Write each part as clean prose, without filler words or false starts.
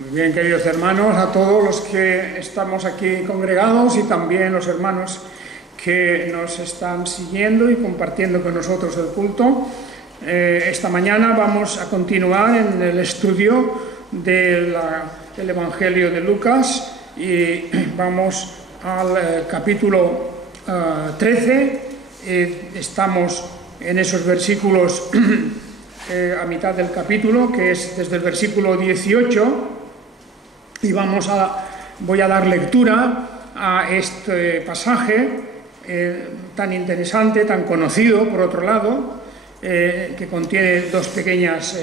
Muy bien, queridos hermanos, a todos los que estamos aquí congregados y también los hermanos que nos están siguiendo y compartiendo con nosotros el culto. Esta mañana vamos a continuar en el estudio del Evangelio de Lucas y vamos al capítulo 13. Estamos en esos versículos a mitad del capítulo, que es desde el versículo 18, y voy a dar lectura a este pasaje tan interesante, tan conocido por otro lado, que contiene dos pequeñas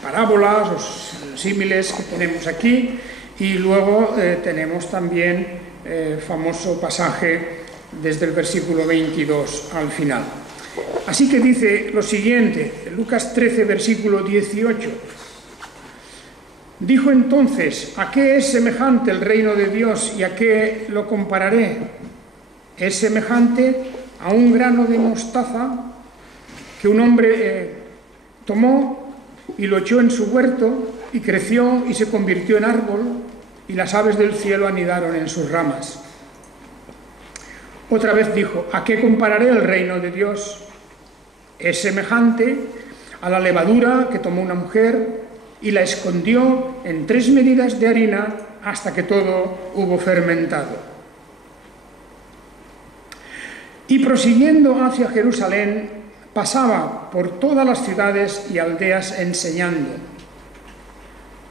parábolas o símiles que tenemos aquí, y luego tenemos también el famoso pasaje desde el versículo 22 al final. Así que dice lo siguiente, Lucas 13, versículo 18. Dijo entonces: ¿a qué es semejante el reino de Dios y a qué lo compararé? Es semejante a un grano de mostaza que un hombre tomó y lo echó en su huerto y creció y se convirtió en árbol y las aves del cielo anidaron en sus ramas. Otra vez dijo: ¿a qué compararé el reino de Dios? Es semejante a la levadura que tomó una mujer y la escondió en 3 medidas de harina hasta que todo hubo fermentado. Y prosiguiendo hacia Jerusalén, pasaba por todas las ciudades y aldeas enseñando.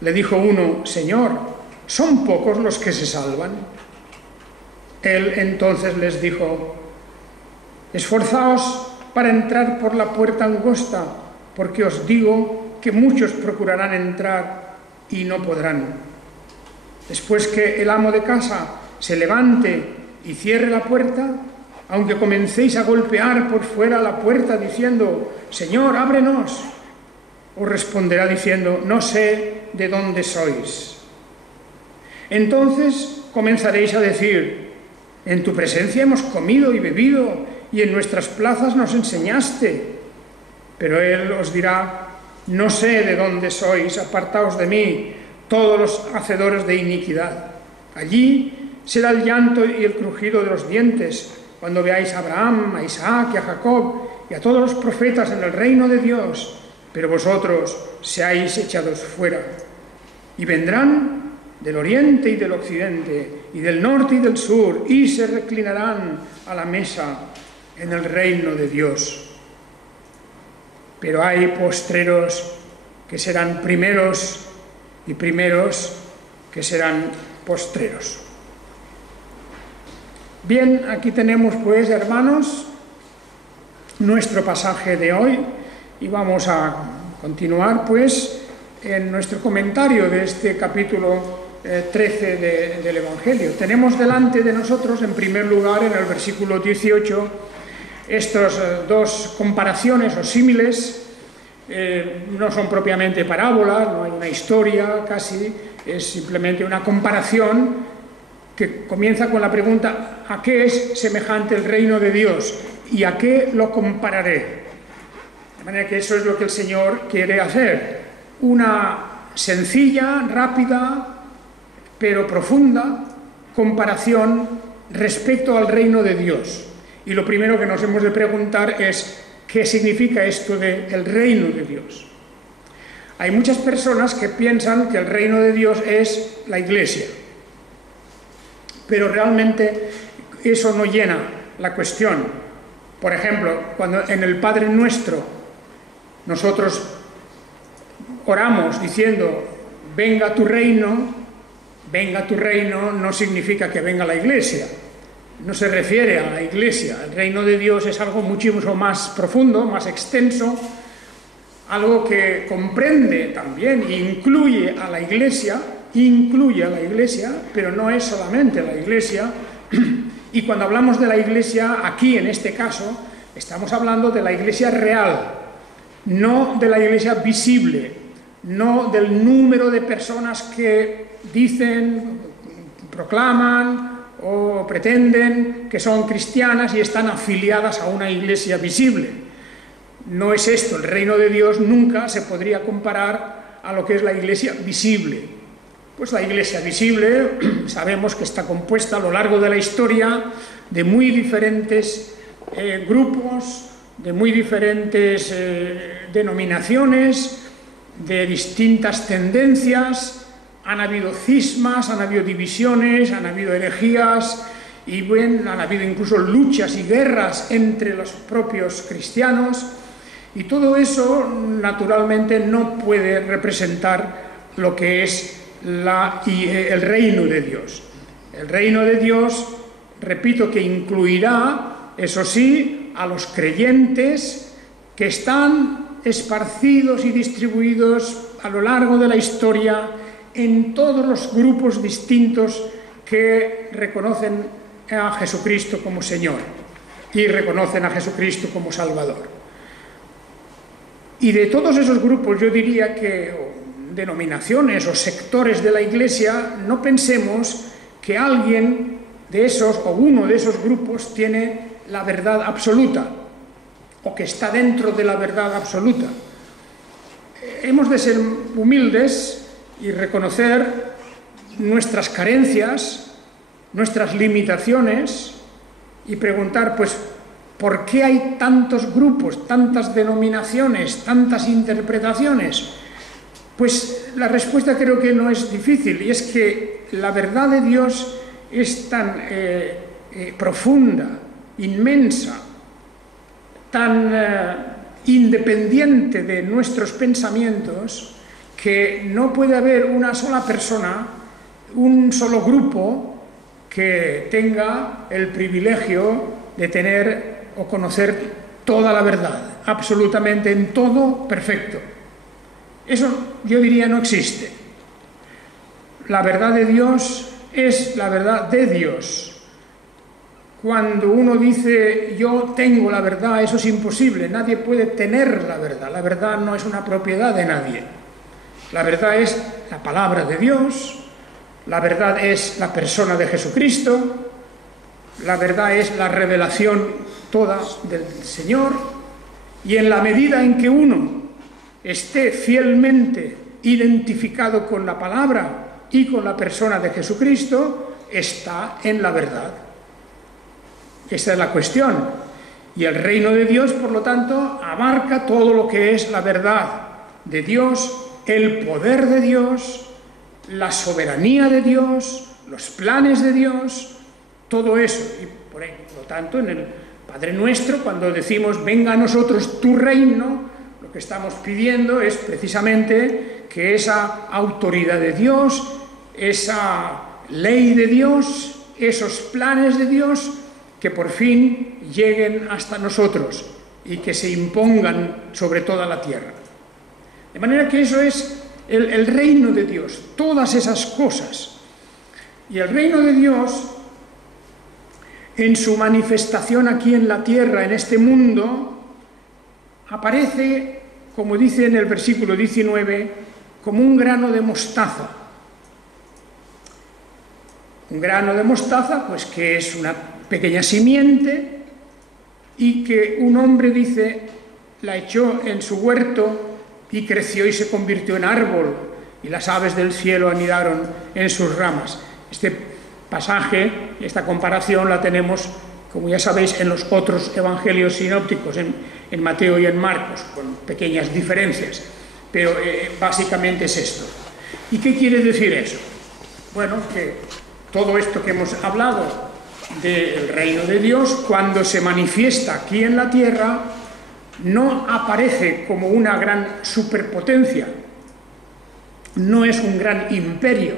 Le dijo uno: Señor, ¿son pocos los que se salvan? Él entonces les dijo: esforzaos para entrar por la puerta angosta, porque os digo que muchos procurarán entrar y no podrán. Después que el amo de casa se levante y cierre la puerta, aunque comencéis a golpear por fuera la puerta diciendo: Señor, ábrenos, os responderá diciendo: no sé de dónde sois. Entonces comenzaréis a decir: en tu presencia hemos comido y bebido, y en nuestras plazas nos enseñaste. Pero él os dirá: no sé de dónde sois, apartaos de mí, todos los hacedores de iniquidad. Allí será el llanto y el crujido de los dientes, cuando veáis a Abraham, a Isaac y a Jacob, y a todos los profetas en el reino de Dios, pero vosotros seáis echados fuera. Y vendrán del oriente y del occidente, y del norte y del sur, y se reclinarán a la mesa en el reino de Dios. Pero hay postreros que serán primeros y primeros que serán postreros. Bien, aquí tenemos pues, hermanos, nuestro pasaje de hoy y vamos a continuar pues en nuestro comentario de este capítulo 13 del Evangelio. Tenemos delante de nosotros, en primer lugar, en el versículo 18, estas dos comparaciones o símiles. No son propiamente parábolas, no hay una historia casi, es simplemente una comparación que comienza con la pregunta: ¿a qué es semejante el reino de Dios y a qué lo compararé? De manera que eso es lo que el Señor quiere hacer, una sencilla, rápida, pero profunda comparación respecto al reino de Dios. Y lo primero que nos hemos de preguntar es: ¿qué significa esto del reino de Dios? Hay muchas personas que piensan que el reino de Dios es la Iglesia, pero realmente eso no llena la cuestión. Por ejemplo, cuando en el Padre Nuestro nosotros oramos diciendo: venga tu reino no significa que venga la Iglesia. No se refiere a la Iglesia. El reino de Dios es algo muchísimo más profundo, más extenso, algo que comprende también e incluye a la Iglesia, pero no es solamente la Iglesia. Y cuando hablamos de la Iglesia, aquí en este caso, estamos hablando de la Iglesia real, no de la Iglesia visible, no del número de personas que dicen, proclaman o pretenden que son cristianas y están afiliadas a una iglesia visible. No es esto. El reino de Dios nunca se podría comparar a lo que es la iglesia visible. Pues la Iglesia visible, sabemos que está compuesta a lo largo de la historia de muy diferentes grupos, de muy diferentes denominaciones, de distintas tendencias. Han habido cismas, han habido divisiones, han habido herejías y han habido incluso luchas y guerras entre los propios cristianos, y todo eso naturalmente no puede representar lo que es el reino de Dios. El reino de Dios, repito, que incluirá, eso sí, a los creyentes que están esparcidos y distribuidos a lo largo de la historia en todos los grupos distintos que reconocen a Jesucristo como Señor y reconocen a Jesucristo como Salvador. Y de todos esos grupos, yo diría que denominaciones o sectores de la Iglesia, no pensemos que alguien de esos o uno de esos grupos tiene la verdad absoluta o que está dentro de la verdad absoluta. Hemos de ser humildes y reconocer nuestras carencias, nuestras limitaciones y preguntar, pues, ¿por qué hay tantos grupos, tantas denominaciones, tantas interpretaciones? Pues la respuesta creo que no es difícil, y es que la verdad de Dios es tan profunda, inmensa, tan independiente de nuestros pensamientos, que no puede haber una sola persona, un solo grupo que tenga el privilegio de tener o conocer toda la verdad, absolutamente en todo perfecto. Eso yo diría no existe. La verdad de Dios es la verdad de Dios. Cuando uno dice yo tengo la verdad, eso es imposible, nadie puede tener la verdad. La verdad no es una propiedad de nadie. La verdad es la palabra de Dios, la verdad es la persona de Jesucristo, la verdad es la revelación toda del Señor, y en la medida en que uno esté fielmente identificado con la palabra y con la persona de Jesucristo, está en la verdad. Esa es la cuestión. Y el reino de Dios, por lo tanto, abarca todo lo que es la verdad de Dios, el poder de Dios, la soberanía de Dios, los planes de Dios, todo eso. Y por lo tanto, en el Padre Nuestro, cuando decimos venga a nosotros tu reino, lo que estamos pidiendo es precisamente que esa autoridad de Dios, esa ley de Dios, esos planes de Dios, que por fin lleguen hasta nosotros y que se impongan sobre toda la tierra. De manera que eso es el reino de Dios, todas esas cosas. Y el reino de Dios, en su manifestación aquí en la tierra, en este mundo, aparece, como dice en el versículo 19, como un grano de mostaza. Un grano de mostaza, pues que es una pequeña simiente, y que un hombre, dice, la echó en su huerto y creció y se convirtió en árbol, y las aves del cielo anidaron en sus ramas. Este pasaje, esta comparación la tenemos, como ya sabéis, en los otros evangelios sinópticos, en Mateo y en Marcos, con pequeñas diferencias, pero básicamente es esto. ¿Y qué quiere decir eso? Bueno, que todo esto que hemos hablado del reino de Dios, cuando se manifiesta aquí en la tierra, no aparece como una gran superpotencia, no es un gran imperio,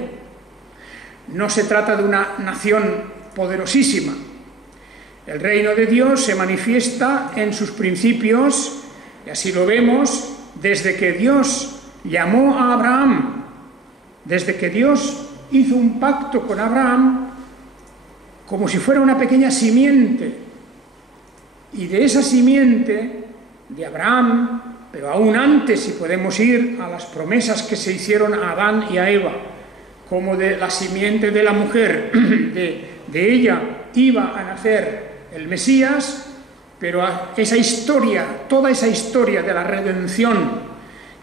no se trata de una nación poderosísima. El reino de Dios se manifiesta en sus principios, y así lo vemos desde que Dios llamó a Abraham, desde que Dios hizo un pacto con Abraham, como si fuera una pequeña simiente, y de esa simiente de Abraham, pero aún antes, si podemos ir a las promesas que se hicieron a Adán y a Eva, como de la simiente de la mujer, de ella iba a nacer el Mesías, pero esa historia, toda esa historia de la redención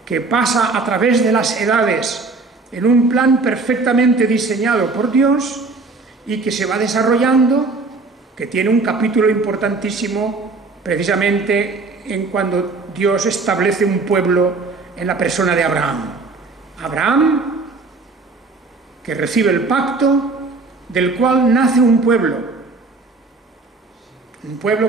que pasa a través de las edades, en un plan perfectamente diseñado por Dios y que se va desarrollando, que tiene un capítulo importantísimo precisamente en cuando Dios establece un pueblo en la persona de Abraham. Abraham, que recibe el pacto, del cual nace un pueblo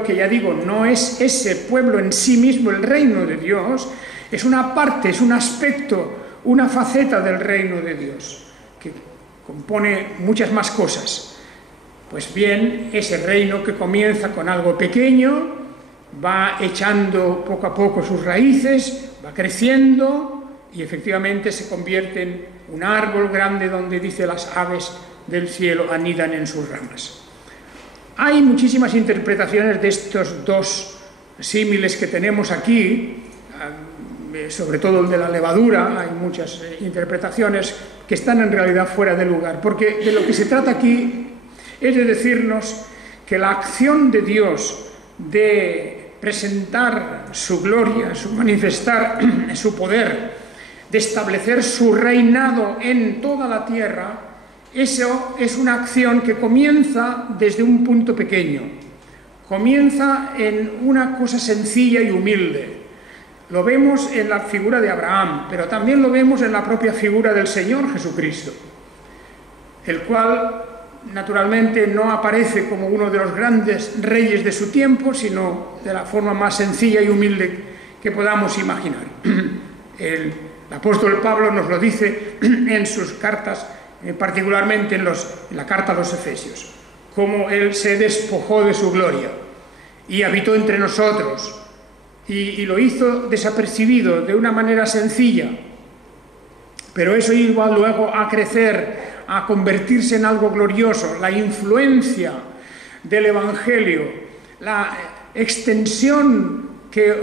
que, ya digo, no es ese pueblo en sí mismo el reino de Dios, es una parte, es un aspecto, una faceta del reino de Dios, que compone muchas más cosas. Pues bien, ese reino que comienza con algo pequeño, va echando poco a poco sus raíces, va creciendo y efectivamente se convierte en un árbol grande donde dice las aves del cielo anidan en sus ramas. Hay muchísimas interpretaciones de estos dos símiles que tenemos aquí, sobre todo el de la levadura. Hay muchas interpretaciones que están en realidad fuera de lugar, porque de lo que se trata aquí es de decirnos que la acción de Dios de presentar su gloria, su manifestar su poder, de establecer su reinado en toda la tierra, eso es una acción que comienza desde un punto pequeño, comienza en una cosa sencilla y humilde. Lo vemos en la figura de Abraham, pero también lo vemos en la propia figura del Señor Jesucristo, el cual naturalmente no aparece como uno de los grandes reyes de su tiempo, sino de la forma más sencilla y humilde que podamos imaginar. El apóstol Pablo nos lo dice en sus cartas, particularmente en la carta a los Efesios, cómo él se despojó de su gloria y habitó entre nosotros, y lo hizo desapercibido, de una manera sencilla, pero eso iba luego a crecer, a convertirse en algo glorioso. La influencia del Evangelio, la extensión que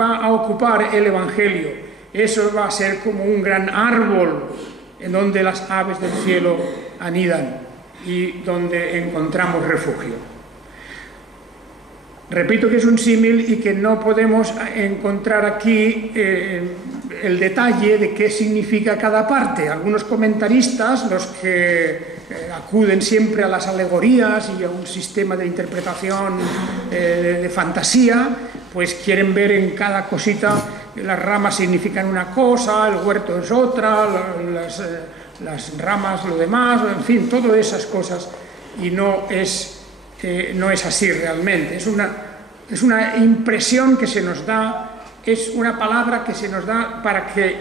va a ocupar el Evangelio, eso va a ser como un gran árbol en donde las aves del cielo anidan y donde encontramos refugio. Repito que es un símil y que no podemos encontrar aquí el detalle de qué significa cada parte. Algunos comentaristas, los que acuden siempre a las alegorías y a un sistema de interpretación de fantasía, pues quieren ver en cada cosita, las ramas significan una cosa, el huerto es otra, las ramas lo demás, en fin, todas esas cosas, y no es así realmente. Es una impresión que se nos da, es una palabra que se nos da para que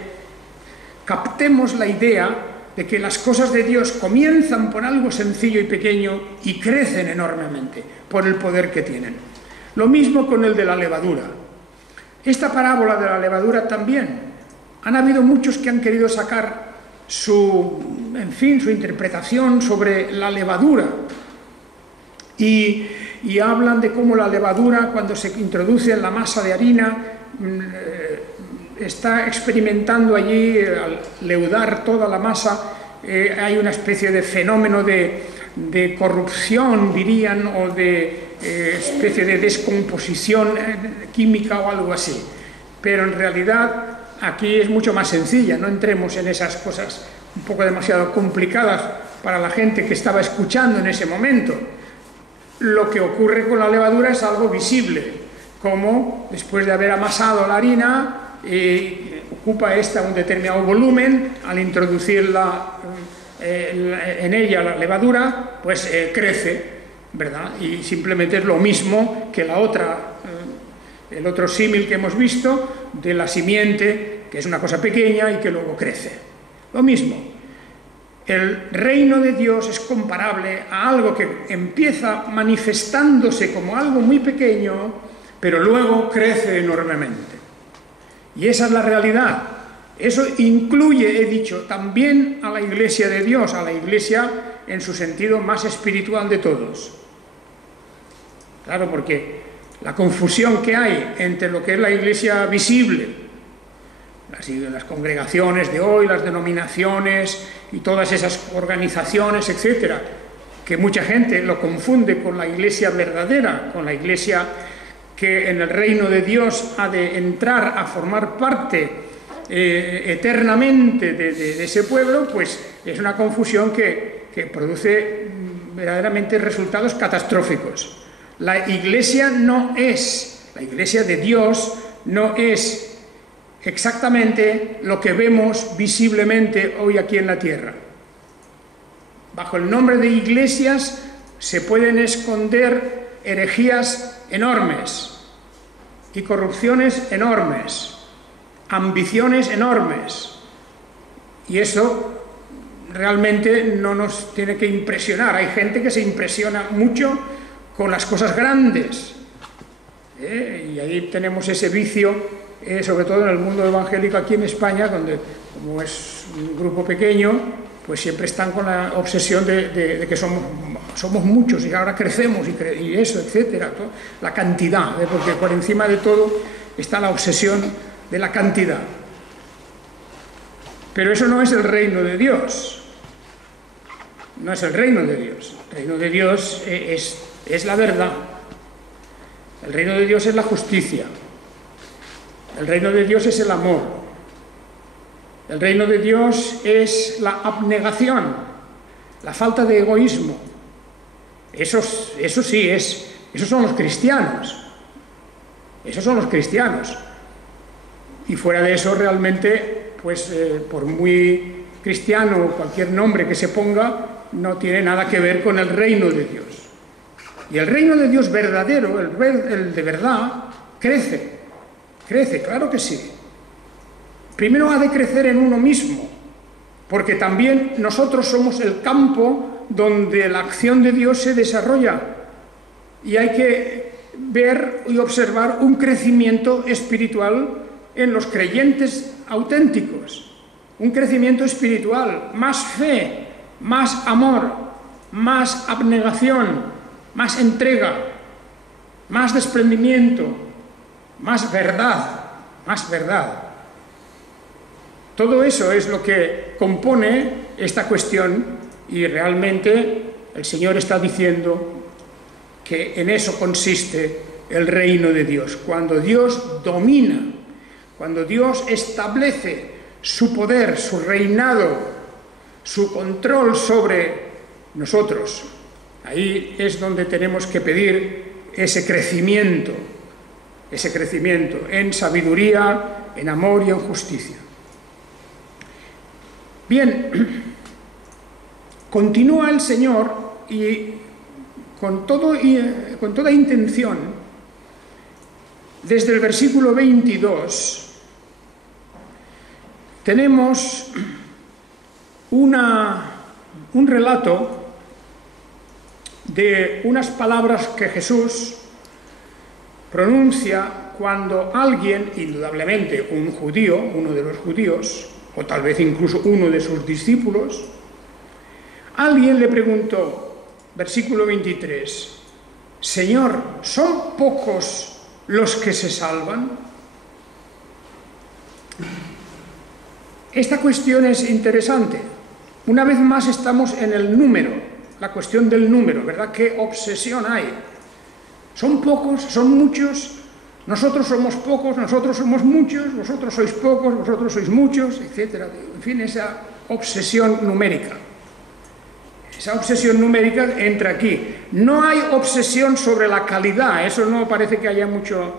captemos la idea de que las cosas de Dios comienzan por algo sencillo y pequeño y crecen enormemente por el poder que tienen. Lo mismo con el de la levadura. Esta parábola de la levadura también. Han habido muchos que han querido sacar su interpretación sobre la levadura. Y hablan de cómo la levadura, cuando se introduce en la masa de harina, está experimentando allí, al leudar toda la masa, hay una especie de fenómeno de corrupción, dirían, o de especie de descomposición química o algo así. Pero en realidad aquí es mucho más sencilla, no entremos en esas cosas un poco demasiado complicadas para la gente que estaba escuchando en ese momento. Lo que ocurre con la levadura es algo visible, como después de haber amasado la harina, ocupa esta un determinado volumen, al introducirla en ella la levadura, pues crece, ¿verdad? Y simplemente es lo mismo que el otro símil que hemos visto de la simiente, que es una cosa pequeña y que luego crece. Lo mismo. El reino de Dios es comparable a algo que empieza manifestándose como algo muy pequeño, pero luego crece enormemente. Y esa es la realidad. Eso incluye, he dicho, también a la Iglesia de Dios, a la Iglesia en su sentido más espiritual de todos. Claro, porque la confusión que hay entre lo que es la Iglesia visible, las congregaciones de hoy, las denominaciones y todas esas organizaciones, etcétera, que mucha gente lo confunde con la Iglesia verdadera, con la Iglesia que en el reino de Dios ha de entrar a formar parte eternamente de ese pueblo, pues es una confusión que produce verdaderamente resultados catastróficos. La Iglesia de Dios no es exactamente lo que vemos visiblemente hoy aquí en la tierra. Bajo el nombre de iglesias se pueden esconder herejías enormes y corrupciones enormes, ambiciones enormes, y eso realmente no nos tiene que impresionar. Hay gente que se impresiona mucho con las cosas grandes, y ahí tenemos ese vicio, sobre todo en el mundo evangélico aquí en España, donde, como es un grupo pequeño, pues siempre están con la obsesión de que somos muchos y ahora crecemos y eso, etcétera, la cantidad, porque por encima de todo está la obsesión de la cantidad. Pero eso no es el reino de Dios. No es el reino de Dios. El reino de Dios es la verdad. El reino de Dios es la justicia. El reino de Dios es el amor. El reino de Dios es la abnegación, la falta de egoísmo. Eso sí es, esos son los cristianos. Esos son los cristianos. Y fuera de eso, realmente, pues por muy cristiano cualquier nombre que se ponga, no tiene nada que ver con el reino de Dios. Y el reino de Dios verdadero, el de verdad, crece, claro que sí. Primero ha de crecer en uno mismo, porque también nosotros somos el campo donde la acción de Dios se desarrolla, y hay que ver y observar un crecimiento espiritual en los creyentes auténticos, un crecimiento espiritual, más fe, más amor, más abnegación, más entrega, más desprendimiento, más verdad, más verdad. Todo eso es lo que compone esta cuestión, y realmente el Señor está diciendo que en eso consiste el reino de Dios. Cuando Dios domina, cuando Dios establece su poder, su reinado, su control sobre nosotros, ahí es donde tenemos que pedir ese crecimiento en sabiduría, en amor y en justicia. Bien, continúa el Señor y con toda intención, desde el versículo 22, tenemos un relato de unas palabras que Jesús pronuncia cuando alguien, indudablemente un judío, uno de los judíos, o tal vez incluso uno de sus discípulos, alguien le preguntó, versículo 23, Señor, ¿son pocos los que se salvan? Esta cuestión es interesante. Una vez más estamos en el número, la cuestión del número, ¿verdad? ¿Qué obsesión hay? ¿Son pocos? ¿Son muchos? Nosotros somos pocos, nosotros somos muchos, vosotros sois pocos, vosotros sois muchos, etc. En fin, esa obsesión numérica. Esa obsesión numérica entra aquí. No hay obsesión sobre la calidad, eso no parece que haya mucho,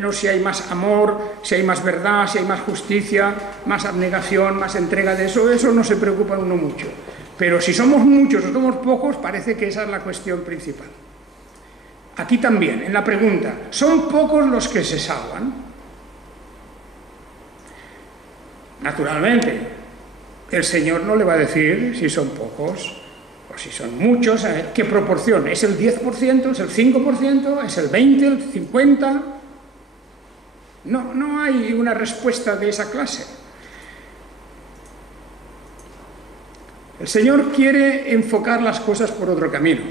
no si hay más amor, si hay más verdad, si hay más justicia, más abnegación, más entrega de eso no se preocupa uno mucho. Pero si somos muchos o somos pocos, parece que esa es la cuestión principal. Aquí también, en la pregunta, ¿son pocos los que se salvan? Naturalmente, el Señor no le va a decir si son pocos o si son muchos, ¿qué proporción? ¿Es el 10%? ¿Es el 5%? ¿Es el 20%? ¿El 50%? No hay una respuesta de esa clase. El Señor quiere enfocar las cosas por otro camino.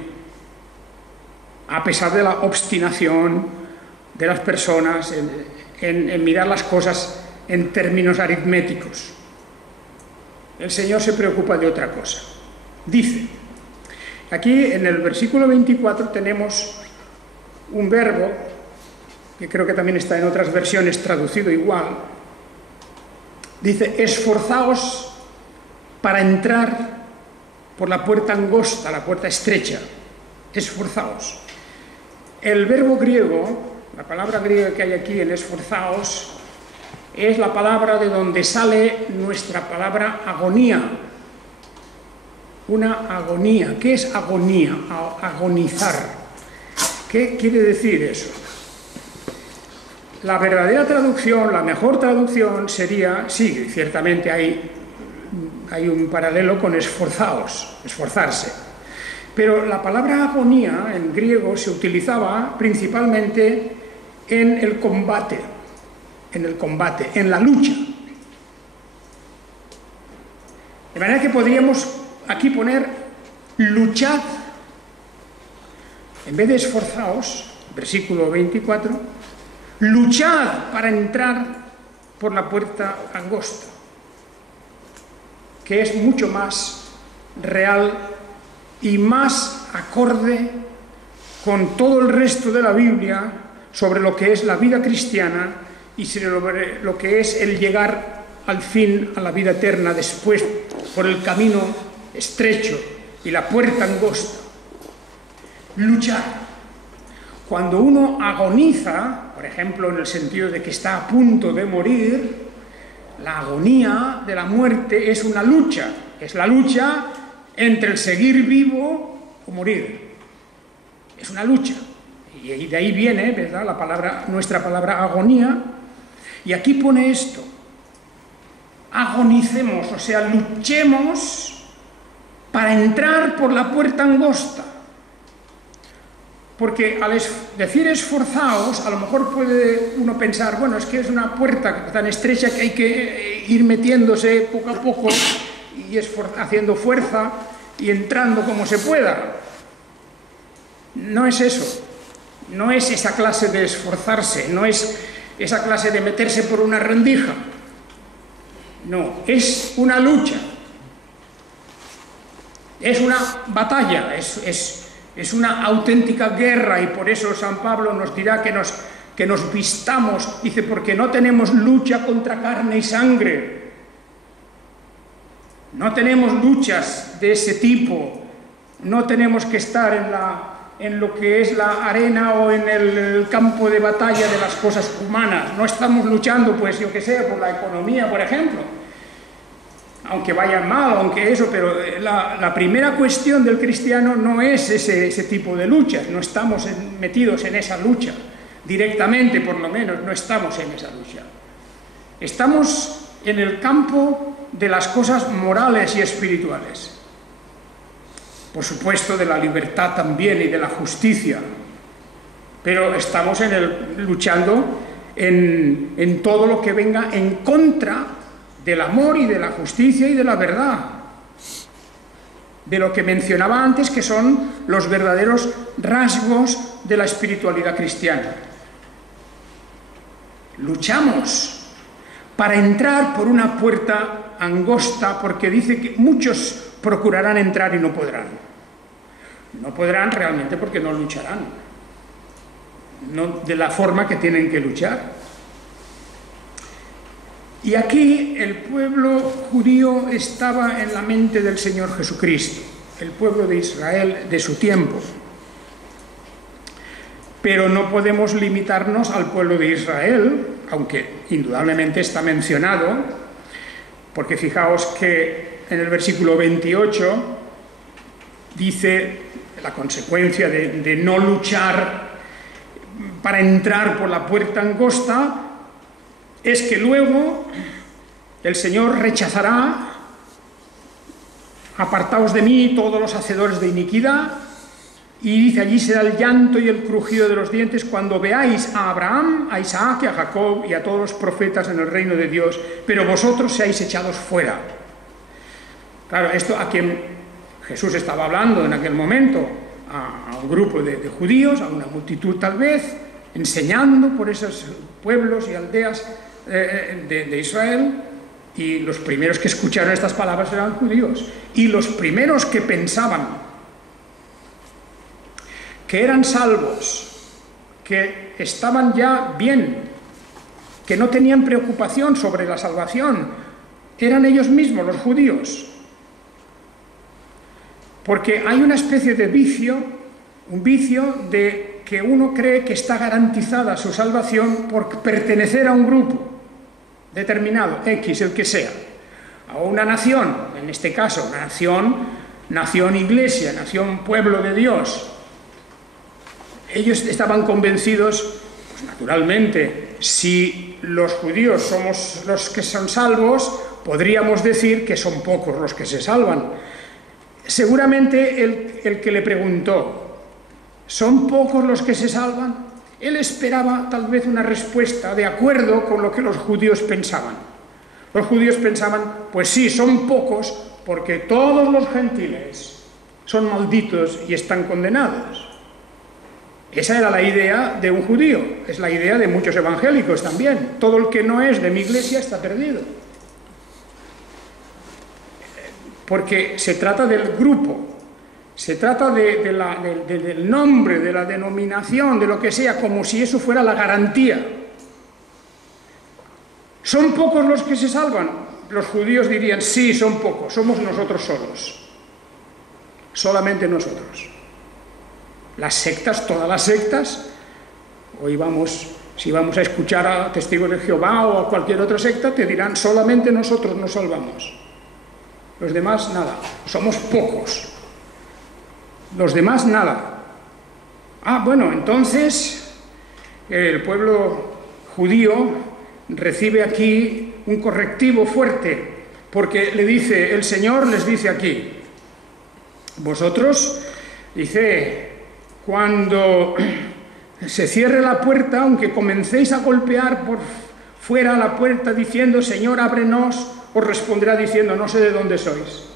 A pesar de la obstinación de las personas en mirar las cosas en términos aritméticos, el Señor se preocupa de otra cosa. Dice, aquí en el versículo 24 tenemos un verbo, que creo que también está en otras versiones traducido igual, Dice, esforzaos para entrar por la puerta angosta, la puerta estrecha. Esforzaos. El verbo griego, la palabra griega que hay aquí en esforzaos, es la palabra de donde sale nuestra palabra agonía. Una agonía. ¿Qué es agonía? Agonizar. ¿Qué quiere decir eso? La verdadera traducción, la mejor traducción sería, sí, ciertamente hay un paralelo con esforzaos, esforzarse. Pero la palabra agonía en griego se utilizaba principalmente en el combate, en la lucha. De manera que podríamos aquí poner luchad, en vez de esforzaos, versículo 24, luchad para entrar por la puerta angosta, que es mucho más real y más acorde con todo el resto de la Biblia sobre lo que es la vida cristiana y sobre lo que es el llegar al fin a la vida eterna después por el camino estrecho y la puerta angosta. Luchar. Cuando uno agoniza, por ejemplo, en el sentido de que está a punto de morir, la agonía de la muerte es una lucha. Es la lucha entre el seguir vivo o morir. Es una lucha. Y de ahí viene, ¿verdad?, nuestra palabra agonía. Y aquí pone esto. Agonicemos, o sea, luchemos para entrar por la puerta angosta. Porque al decir esforzaos, a lo mejor puede uno pensar, bueno, es que es una puerta tan estrecha que hay que ir metiéndose poco a poco y haciendo fuerza y entrando como se pueda. No es eso. No es esa clase de esforzarse, no es esa clase de meterse por una rendija. No, es una lucha. Es una batalla, es una auténtica guerra, y por eso San Pablo nos dirá que nos vistamos, dice, porque no tenemos lucha contra carne y sangre. No tenemos luchas de ese tipo, no tenemos que estar en lo que es la arena o en el campo de batalla de las cosas humanas. No estamos luchando, pues yo que sé, por la economía, por ejemplo, aunque vayan mal, aunque eso, pero la primera cuestión del cristiano no es ese tipo de lucha. No estamos metidos en esa lucha, directamente por lo menos, no estamos en esa lucha. Estamos en el campo de las cosas morales y espirituales. Por supuesto, de la libertad también y de la justicia, pero estamos luchando en todo lo que venga en contra del amor y de la justicia y de la verdad, de lo que mencionaba antes, que son los verdaderos rasgos de la espiritualidad cristiana. Luchamos para entrar por una puerta angosta, porque dice que muchos procurarán entrar y no podrán. No podrán realmente porque no lucharán, no de la forma que tienen que luchar. Y aquí el pueblo judío estaba en la mente del Señor Jesucristo, el pueblo de Israel de su tiempo. Pero no podemos limitarnos al pueblo de Israel, aunque indudablemente está mencionado, porque fijaos que en el versículo 28 dice la consecuencia de no luchar para entrar por la puerta angosta, es que luego el Señor rechazará: apartaos de mí todos los hacedores de iniquidad, y dice, allí será el llanto y el crujido de los dientes cuando veáis a Abraham, a Isaac y a Jacob y a todos los profetas en el reino de Dios, pero vosotros seáis echados fuera. Claro, esto a quien Jesús estaba hablando en aquel momento, a un grupo de judíos, a una multitud tal vez, enseñando por esos pueblos y aldeas de Israel, y los primeros que escucharon estas palabras eran judíos, y los primeros que pensaban que eran salvos, que estaban ya bien, que no tenían preocupación sobre la salvación, eran ellos mismos, los judíos. Porque hay una especie de vicio, un vicio de que uno cree que está garantizada su salvación por pertenecer a un grupo determinado, X, el que sea, a una nación, en este caso, una nación iglesia, nación pueblo de Dios. Ellos estaban convencidos, pues naturalmente, si los judíos somos los que son salvos, podríamos decir que son pocos los que se salvan. Seguramente el que le preguntó, ¿son pocos los que se salvan? Él esperaba tal vez una respuesta de acuerdo con lo que los judíos pensaban. Los judíos pensaban, pues sí, son pocos porque todos los gentiles son malditos y están condenados. Esa era la idea de un judío, es la idea de muchos evangélicos también. Todo el que no es de mi iglesia está perdido. Porque se trata del grupo, se trata del nombre, de la denominación, de lo que sea, como si eso fuera la garantía. ¿Son pocos los que se salvan? Los judíos dirían, sí, son pocos, somos nosotros solos, solamente nosotros. Las sectas, todas las sectas, hoy si vamos a escuchar a Testigos de Jehová o a cualquier otra secta, te dirán, solamente nosotros nos salvamos. Los demás, nada. Somos pocos. Los demás, nada. Bueno, entonces el pueblo judío recibe aquí un correctivo fuerte, porque le dice, el Señor les dice aquí, vosotros, dice, cuando se cierre la puerta, aunque comencéis a golpear por fuera la puerta diciendo, Señor, ábrenos, os responderá diciendo, no sé de dónde sois.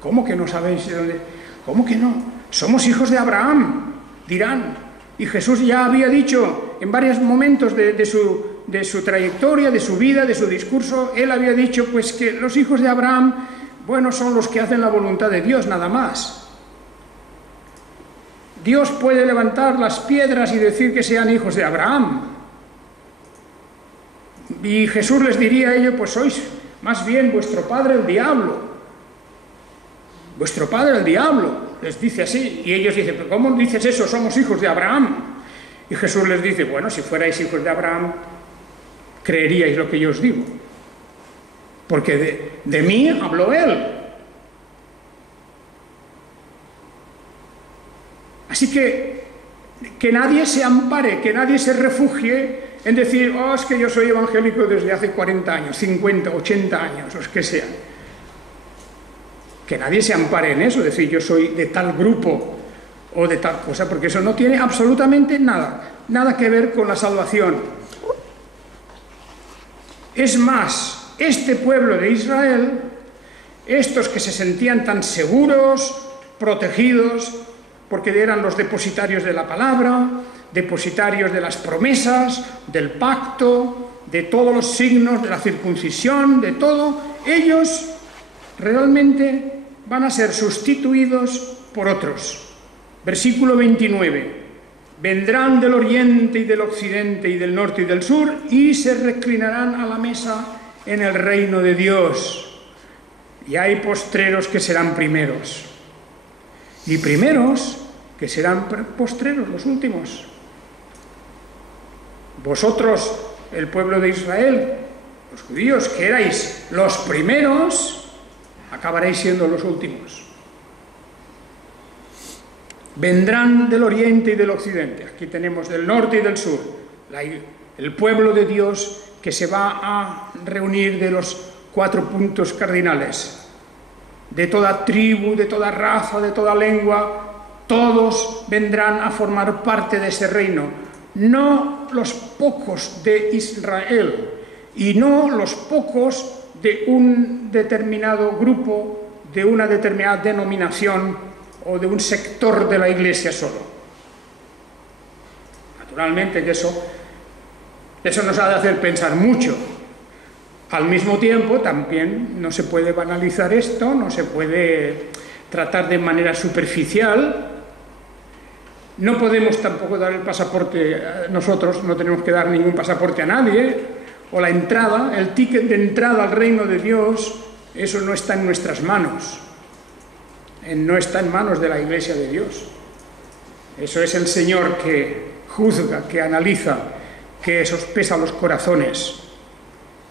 ¿Cómo que no sabéis de dónde? ¿Cómo que no? Somos hijos de Abraham, dirán. Y Jesús ya había dicho en varios momentos de su trayectoria, de su vida, de su discurso, él había dicho pues que los hijos de Abraham, bueno, son los que hacen la voluntad de Dios, nada más. Dios puede levantar las piedras y decir que sean hijos de Abraham. Y Jesús les diría a ellos, pues sois más bien vuestro padre el diablo. Vuestro padre el diablo, les dice así. Y ellos dicen, ¿pero cómo dices eso? Somos hijos de Abraham. Y Jesús les dice, bueno, si fuerais hijos de Abraham, creeríais lo que yo os digo. Porque de mí habló él. Así que nadie se ampare, que nadie se refugie en decir, es que yo soy evangélico desde hace 40 años, 50, 80 años, o que sean. Que nadie se ampare en eso, decir yo soy de tal grupo o de tal cosa, porque eso no tiene absolutamente nada que ver con la salvación. Es más, este pueblo de Israel, estos que se sentían tan seguros, protegidos, porque eran los depositarios de la palabra, depositarios de las promesas, del pacto, de todos los signos, de la circuncisión, de todo, ellos realmente van a ser sustituidos por otros. Versículo 29. Vendrán del oriente y del occidente y del norte y del sur y se reclinarán a la mesa en el reino de Dios. Y hay postreros que serán primeros. Y primeros que serán postreros, los últimos. Vosotros, el pueblo de Israel, los judíos, que erais los primeros, acabaréis siendo los últimos. Vendrán del oriente y del occidente. Aquí tenemos del norte y del sur. El pueblo de Dios que se va a reunir de los 4 puntos cardinales. De toda tribu, de toda raza, de toda lengua, todos vendrán a formar parte de ese reino. No los pocos de Israel y no los pocos de un determinado grupo, de una determinada denominación o de un sector de la iglesia solo. Naturalmente que eso nos ha de hacer pensar mucho. Al mismo tiempo también no se puede banalizar esto, no se puede tratar de manera superficial. No podemos tampoco dar el pasaporte, nosotros no tenemos que dar ningún pasaporte a nadie, o la entrada, el ticket de entrada al reino de Dios, eso no está en nuestras manos, no está en manos de la Iglesia de Dios. Eso es el Señor que juzga, que analiza, que sospesa los corazones.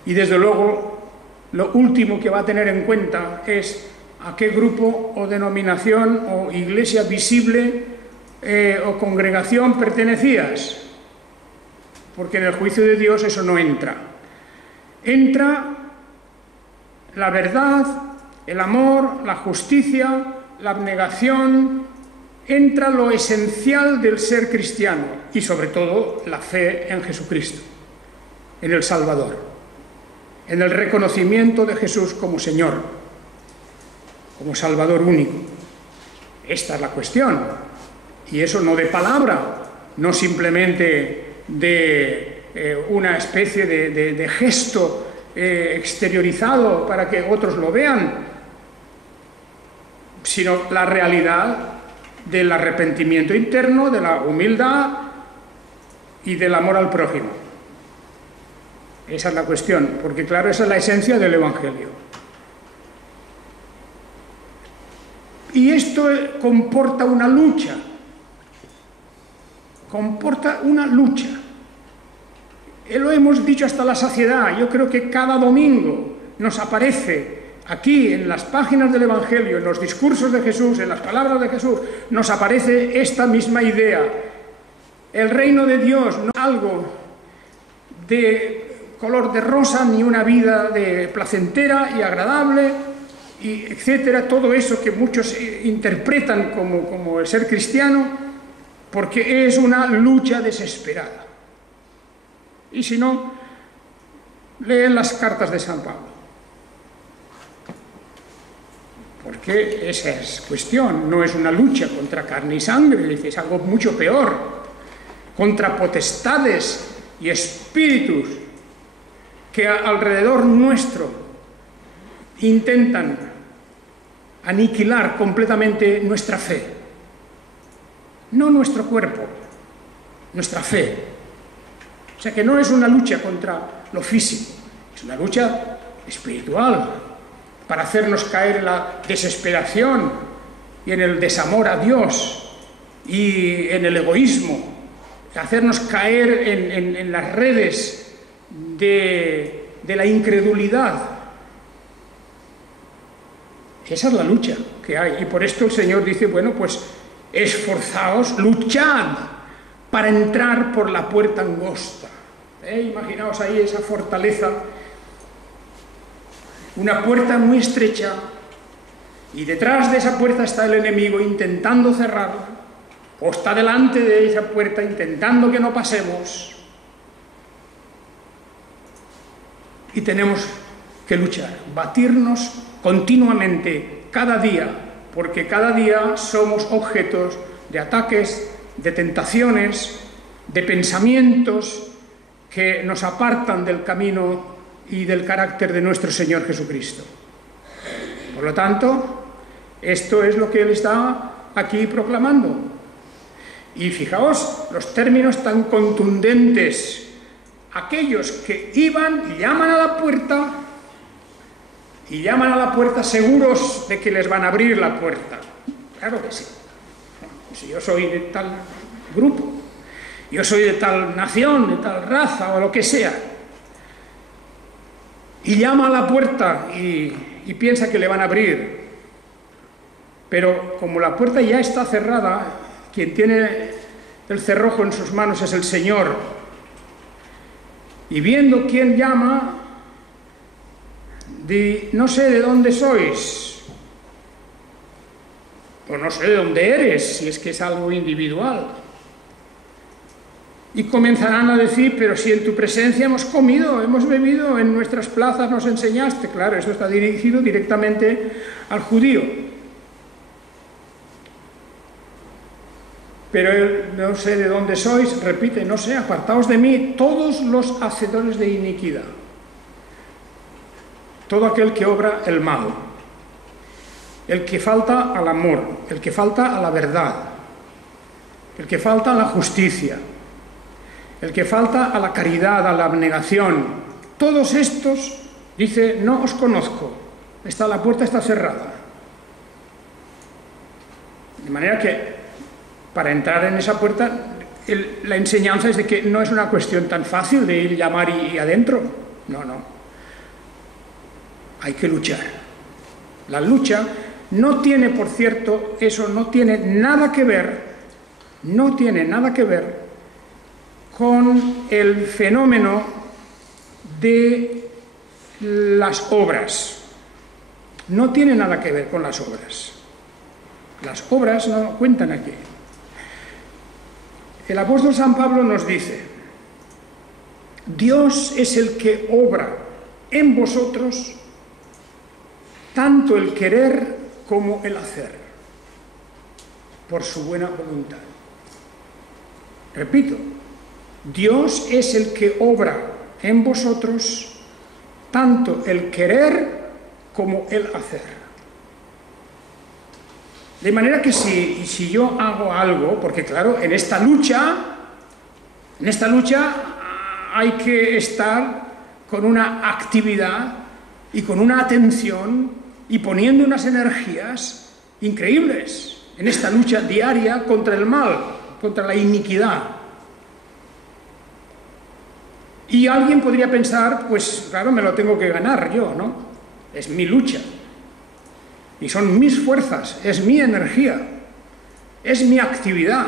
Y desde luego, lo último que va a tener en cuenta es a qué grupo o denominación o iglesia visible o congregación pertenecías, porque en el juicio de Dios eso no entra. Entra la verdad, el amor, la justicia, la abnegación, entra lo esencial del ser cristiano y sobre todo la fe en Jesucristo, en el Salvador, en el reconocimiento de Jesús como Señor, como Salvador único. Esta es la cuestión, y eso no de palabra, no simplemente de una especie de gesto exteriorizado para que otros lo vean, sino la realidad del arrepentimiento interno, de la humildad y del amor al prójimo. Esa es la cuestión, porque claro, esa es la esencia del Evangelio. Y esto comporta una lucha, Lo hemos dicho hasta la saciedad. Yo creo que cada domingo nos aparece aquí en las páginas del Evangelio, en los discursos de Jesús, en las palabras de Jesús, nos aparece esta misma idea. El reino de Dios no es algo de color de rosa, ni una vida placentera y agradable, y etcétera, todo eso que muchos interpretan como el ser cristiano, porque es una lucha desesperada. Y si no, leen las cartas de San Pablo. Porque esa es cuestión, no es una lucha contra carne y sangre, es algo mucho peor, contra potestades y espíritus que alrededor nuestro intentan aniquilar completamente nuestra fe. No nuestro cuerpo, nuestra fe. O sea que no es una lucha contra lo físico, es una lucha espiritual, para hacernos caer en la desesperación y en el desamor a Dios y en el egoísmo, hacernos caer en las redes de la incredulidad. Esa es la lucha que hay, y por esto el Señor dice, bueno, pues esforzaos, luchad para entrar por la puerta angosta. Imaginaos ahí esa fortaleza, una puerta muy estrecha, y detrás de esa puerta está el enemigo intentando cerrarla, o está delante de esa puerta intentando que no pasemos, y tenemos que luchar, batirnos continuamente, cada día, porque cada día somos objetos de ataques, de tentaciones, de pensamientos que nos apartan del camino y del carácter de nuestro Señor Jesucristo. Por lo tanto, esto es lo que Él está aquí proclamando. Y fijaos, los términos tan contundentes. Aquellos que iban y llaman a la puerta seguros de que les van a abrir la puerta. Claro que sí. Si yo soy de tal grupo, yo soy de tal nación, de tal raza o lo que sea, y llama a la puerta y piensa que le van a abrir, pero como la puerta ya está cerrada, quien tiene el cerrojo en sus manos es el Señor, y viendo quién llama, no sé de dónde sois, o no sé de dónde eres, si es que es algo individual. Y comenzarán a decir, pero si en tu presencia hemos comido, hemos bebido, en nuestras plazas nos enseñaste. Claro, esto está dirigido directamente al judío. Pero él, no sé de dónde sois, repite, no sé, apartaos de mí todos los hacedores de iniquidad. Todo aquel que obra el mal, el que falta al amor, el que falta a la verdad, el que falta a la justicia, el que falta a la caridad, a la abnegación, todos estos, dice, no os conozco, la puerta está cerrada. De manera que, para entrar en esa puerta, la enseñanza es de que no es una cuestión tan fácil de ir, llamar y adentro. No, no. Hay que luchar. La lucha no tiene, por cierto, eso no tiene nada que ver con el fenómeno de las obras. No tiene nada que ver con las obras. Las obras no cuentan aquí. El apóstol San Pablo nos dice: Dios es el que obra en vosotros tanto el querer como el hacer, por su buena voluntad. Repito, Dios es el que obra en vosotros tanto el querer como el hacer. De manera que si yo hago algo, porque claro, en esta lucha hay que estar con una actividad y con una atención y poniendo unas energías increíbles en esta lucha diaria contra el mal, contra la iniquidad. Y alguien podría pensar, pues claro, me lo tengo que ganar yo, ¿no? Es mi lucha. Y son mis fuerzas, es mi energía, es mi actividad.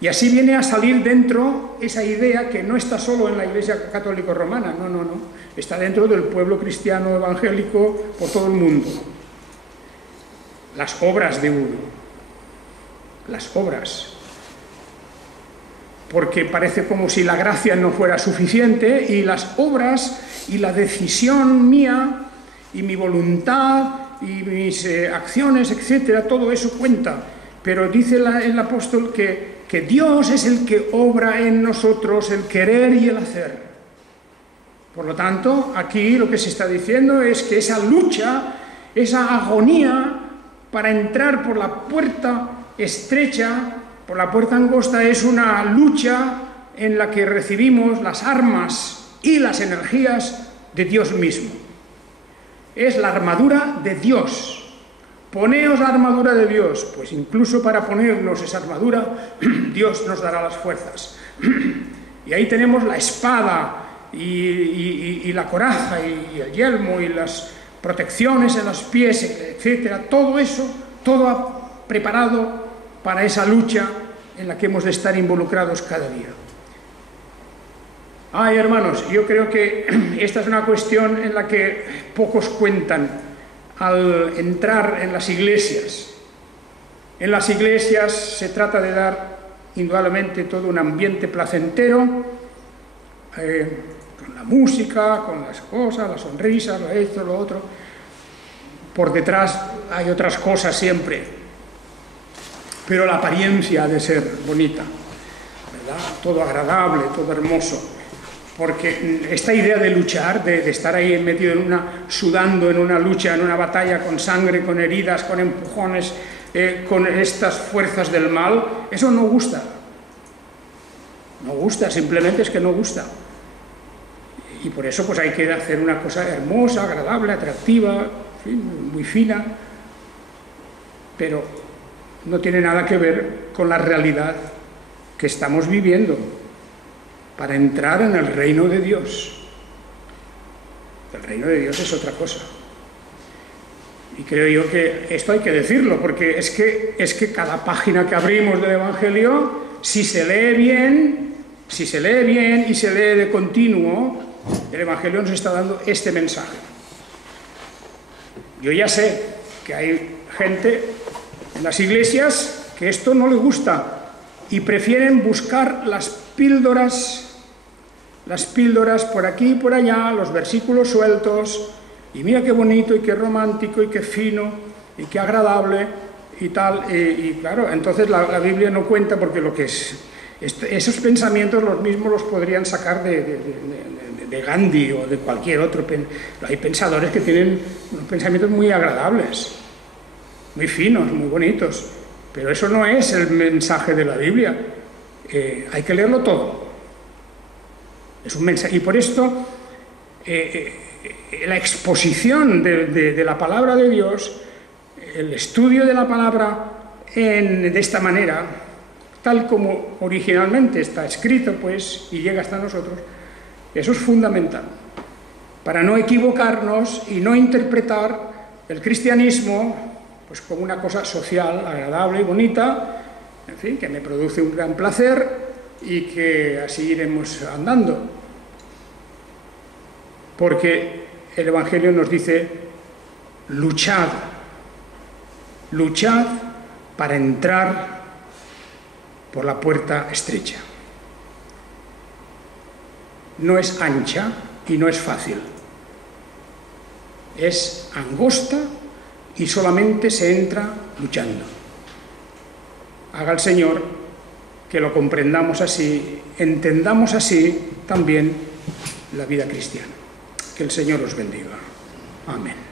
Y así viene a salir dentro esa idea que no está solo en la Iglesia Católica Romana, no, no, no. Está dentro del pueblo cristiano evangélico por todo el mundo. Las obras de uno. Las obras. Porque parece como si la gracia no fuera suficiente y las obras y la decisión mía y mi voluntad y mis acciones, etcétera, todo eso cuenta. Pero dice el apóstol que Dios es el que obra en nosotros el querer y el hacer. Por lo tanto, aquí lo que se está diciendo es que esa lucha, esa agonía para entrar por la puerta estrecha, por la puerta angosta, es una lucha en la que recibimos las armas y las energías de Dios mismo. Es la armadura de Dios. Poneos la armadura de Dios. Pues incluso para ponernos esa armadura, Dios nos dará las fuerzas. Y ahí tenemos la espada y la coraza y el yelmo y las protecciones en los pies, etcétera. Todo eso, todo preparado para esa lucha en la que hemos de estar involucrados cada día. Ay, hermanos, yo creo que esta es una cuestión en la que pocos cuentan al entrar en las iglesias. En las iglesias se trata de dar indudablemente todo un ambiente placentero, con la música, con las cosas, las sonrisas, lo esto, lo otro. Por detrás hay otras cosas siempre, pero la apariencia ha de ser bonita, ¿verdad? Todo agradable, todo hermoso. Porque esta idea de luchar, de estar ahí metido sudando en una lucha, en una batalla, con sangre, con heridas, con empujones, con estas fuerzas del mal, eso no gusta. No gusta, simplemente es que no gusta. Y por eso pues hay que hacer una cosa hermosa, agradable, atractiva, en fin, muy fina, pero no tiene nada que ver con la realidad que estamos viviendo para entrar en el reino de Dios. El reino de Dios es otra cosa. Y creo yo que esto hay que decirlo, porque es que cada página que abrimos del Evangelio, si se lee bien y se lee de continuo, el Evangelio nos está dando este mensaje. Yo ya sé que hay gente en las iglesias que esto no le gusta y prefieren buscar las píldoras por aquí y por allá, los versículos sueltos, y mira qué bonito y qué romántico y qué fino y qué agradable y tal, y claro, entonces la Biblia no cuenta, porque lo que es esos pensamientos los mismos los podrían sacar de Gandhi o de cualquier otro. Hay pensadores que tienen unos pensamientos muy agradables, muy finos, muy bonitos, pero eso no es el mensaje de la Biblia. Hay que leerlo todo. Es un mensaje, y por esto la exposición de la palabra de Dios, el estudio de la palabra de esta manera, tal como originalmente está escrito, pues, y llega hasta nosotros, eso es fundamental, para no equivocarnos y no interpretar el cristianismo pues, como una cosa social, agradable y bonita, en fin, que me produce un gran placer y que así iremos andando. Porque el Evangelio nos dice, luchad para entrar por la puerta estrecha. No es ancha y no es fácil. Es angosta y solamente se entra luchando. Haga el Señor que lo comprendamos así, entendamos así también la vida cristiana. Que el Señor os bendiga. Amén.